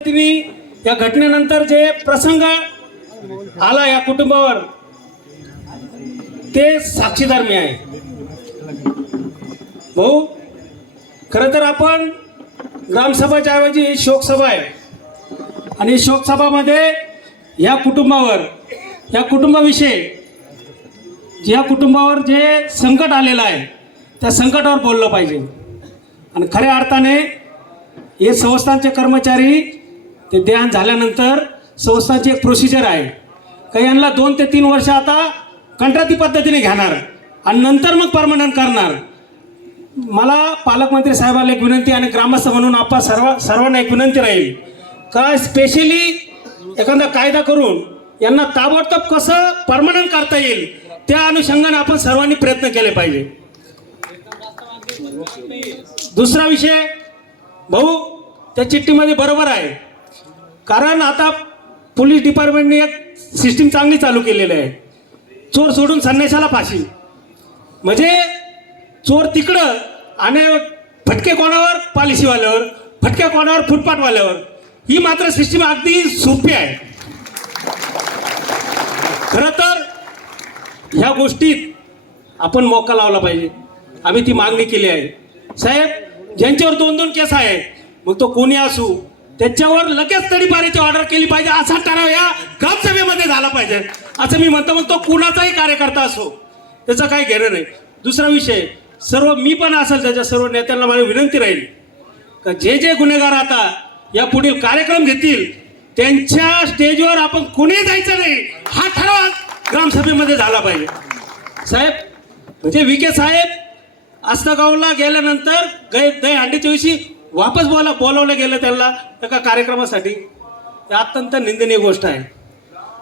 तुम्ही या घटनेनंतर जे प्रसंग आला या कुटुंबावर ते साक्षीदार मी आहे भाऊ. खरं तर आपण ग्रामसभाच्या ऐवजी शोकसभा आहे आणि शोकसभामध्ये या कुटुंबावर या कुटुंबाविषयी या कुटुंबावर जे संकट आलेलं आहे त्या संकटावर बोललं पाहिजे. आणि खऱ्या अर्थाने हे संस्थांचे कर्मचारी ते देहांत झाल्यानंतर संस्थांची एक प्रोसिजर आहे. काही यांना 2 ते 3 वर्ष आता कंत्राटी पद्धतीने घेणार आणि नंतर मग परमनंट करणार. मला पालकमंत्री साहेबांना एक विनंती आणि ग्रामस्थ म्हणून आपण सर्वांना एक विनंती राहील का स्पेशली एखादा कायदा करून यांना ताबडतोब कसं परमनंट करता येईल त्या अनुषंगाने आपण सर्वांनी प्रयत्न केले पाहिजे. दुसरा विषय भाऊ त्या चिठ्ठीमध्ये बरोबर आहे, कारण आता पोलीस डिपार्टमेंटने एक सिस्टीम चांगली चालू केलेली आहे. चोर सोडून संन्याशाला फाशी. म्हणजे चोर तिकडं आणि फटके कोणावर पॉलिसीवाल्यावर, फटके कोणावर फुटपाथवाल्यावर. ही मात्र सिस्टीम अगदी सोपी आहे. खरं तर ह्या गोष्टीत आपण मोका लावला पाहिजे. आम्ही ती मागणी केली आहे. साहेब ज्यांच्यावर 2-2 केस आहे मग तो कोणी असू त्याच्यावर लगेच तडीपारीची ऑर्डर केली पाहिजे असा ठराव या ग्रामसभेमध्ये झाला पाहिजे असं मी म्हणतो. मग तो कुणाचाही कार्यकर्ता असो त्याचं काही घेणं नाही. दुसरा विषय सर्व मी पण असेल त्याच्या सर्व नेत्यांना माझी विनंती राहील का जे गुन्हेगार आता या पुढील कार्यक्रम घेतील त्यांच्या स्टेजवर आपण कुणी जायचं नाही हा ठराव ग्रामसभेमध्ये झाला पाहिजे. साहेब म्हणजे विखे साहेब आस्तगावला गेल्यानंतर दहीहंडीच्या दिवशी वापस बोलावलं गेलं त्यांना एका कार्यक्रमासाठी. हे अत्यंत निंदनीय गोष्ट आहे.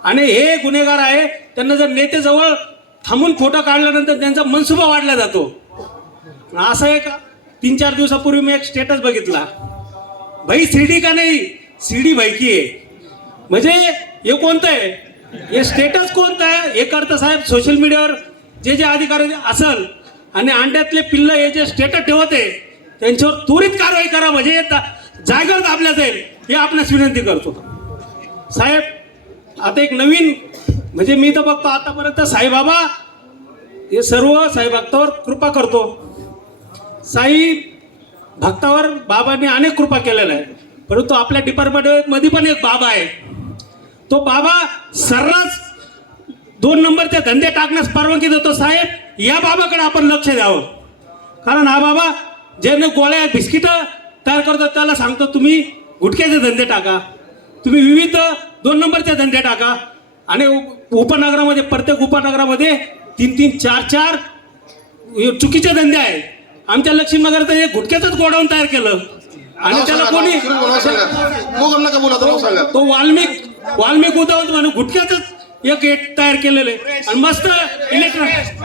आणि हे गुन्हेगार आहे त्यांना जर नेतेजवळ थांबून फोटो काढल्यानंतर त्यांचा मनसुबा वाढला जातो. असं एक 3-4 दिवसापूर्वी मी एक स्टेटस बघितला, भाई सीडी का नाही सीडी भाई की आहे. म्हणजे हे कोणतं आहे, हे स्टेटस कोणतं आहे. हे करतं साहेब सोशल मीडियावर जे अधिकारी असल आणि अंड्यातले पिल्ल हे जे स्टेटस ठेवते त्यांच्यावर त्वरित कारवाई करा म्हणजे जागेवर दाबल्या जाईल हे आपणास विनंती करतो. साहेब आता एक नवीन म्हणजे मी तर बघतो आतापर्यंत साईबाबा हे सर्व साई भक्तावर कृपा करतो. साई भक्तावर बाबांनी अनेक कृपा केलेल्या आहे. परंतु आपल्या डिपार्टमेंटमध्ये पण एक बाबा आहे. तो बाबा सर्रास 2 नंबरचे धंदे टाकण्यास परवानगी देतो. साहेब या बाबाकडे आपण लक्ष द्यावं. कारण हा बाबा ज्याने गोळ्या बिस्किट तयार करतो त्याला सांगतो तुम्ही गुटख्याचे धंदे टाका, तुम्ही विविध 2 नंबरचे धंदे टाका. आणि उपनगरामध्ये प्रत्येक उपनगरामध्ये 3-3, 4-4 चुकीचे धंदे आहेत. आमच्या लक्ष्मीनगर हे गुटख्याचंच गोडाऊन तयार केलं आणि त्याला कोणी तो वाल्मिक उदाहरण म्हणून गुटख्याचंच एक गेट तयार केलेलं आहे आणि मस्त इलेक्ट्रॉनिक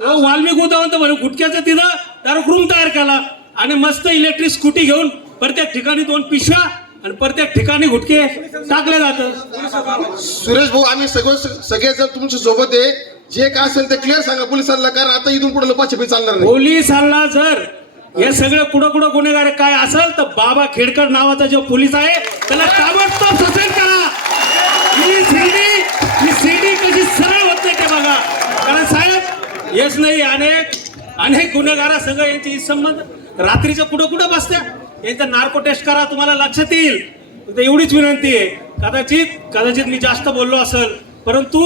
वाल्मिक उदाहरण म्हणून गुटख्याचं तिथं डायरेक्ट रूम तयार केला आणि मस्त इलेक्ट्रिक स्कूटी घेऊन प्रत्येक ठिकाणी 2 पिशव्या आणि प्रत्येक ठिकाणी गुटखे टाकले जातं. सुरेश भाऊ आम्ही सगळे जर तुमच्या सोबत आहे, जे काय असेल ते क्लिअर सांगा पोलिसांना, कारण आता इथून पुढे लपाछपी चालणार नाही. पोलिसांना जर हे सगळे कुठं गुन्हेगार काय असेल तर बाबा खेडकर नावाचा जो पोलीस आहे त्याला ताबडतोब सस्पेंड करा. ही सीडी कशी सरळ होत नाही ते बघा. कारण साहेब हेच नाही अनेक गुन्हेगारा सगळं यांची संबंध रात्रीचं कुठं बसत्या यांचं नार्को टेस्ट करा तुम्हाला लक्षात येईल. एवढीच विनंती आहे. कदाचित मी जास्त बोललो असेल परंतु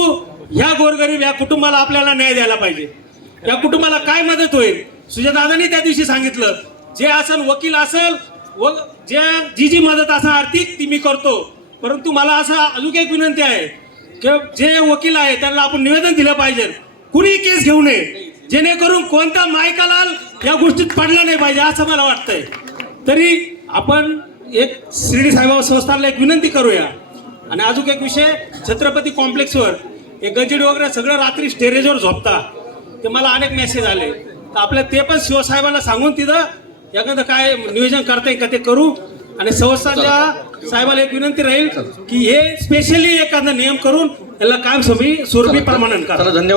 ह्या गोरगरीब या कुटुंबाला आपल्याला न्याय द्यायला पाहिजे. या कुटुंबाला काय मदत होईल सुजातादांनी त्या दिवशी सांगितलं जे असेल वकील असेल व जी मदत असेल आर्थिक ती मी करतो. परंतु मला असं अजून एक विनंती आहे की जे वकील आहे त्यांना आपण निवेदन दिलं पाहिजे कुणी केस घेऊ नये जेणेकरून कोणता मायकालाल या गोष्टीत पडला नाही पाहिजे असं मला वाटतंय. तरी आपण एक शिर्डी साईबाबा संस्थानला एक विनंती करूया. आणि अजून एक विषय छत्रपती कॉम्प्लेक्सवर हे गंजिड वगैरे सगळं रात्री स्टेरेजवर झोपता ते मला अनेक मेसेज आले तर आपल्या ते पण शिवसाहेबांना सांगून तिथं एखादं काय नियोजन करता येईल का ते करू. आणि संस्थांच्या साहेबाला एक विनंती राहील की हे स्पेशली एखादा नियम करून याला कायमस्वरूपी परमनंट करा. धन्यवाद.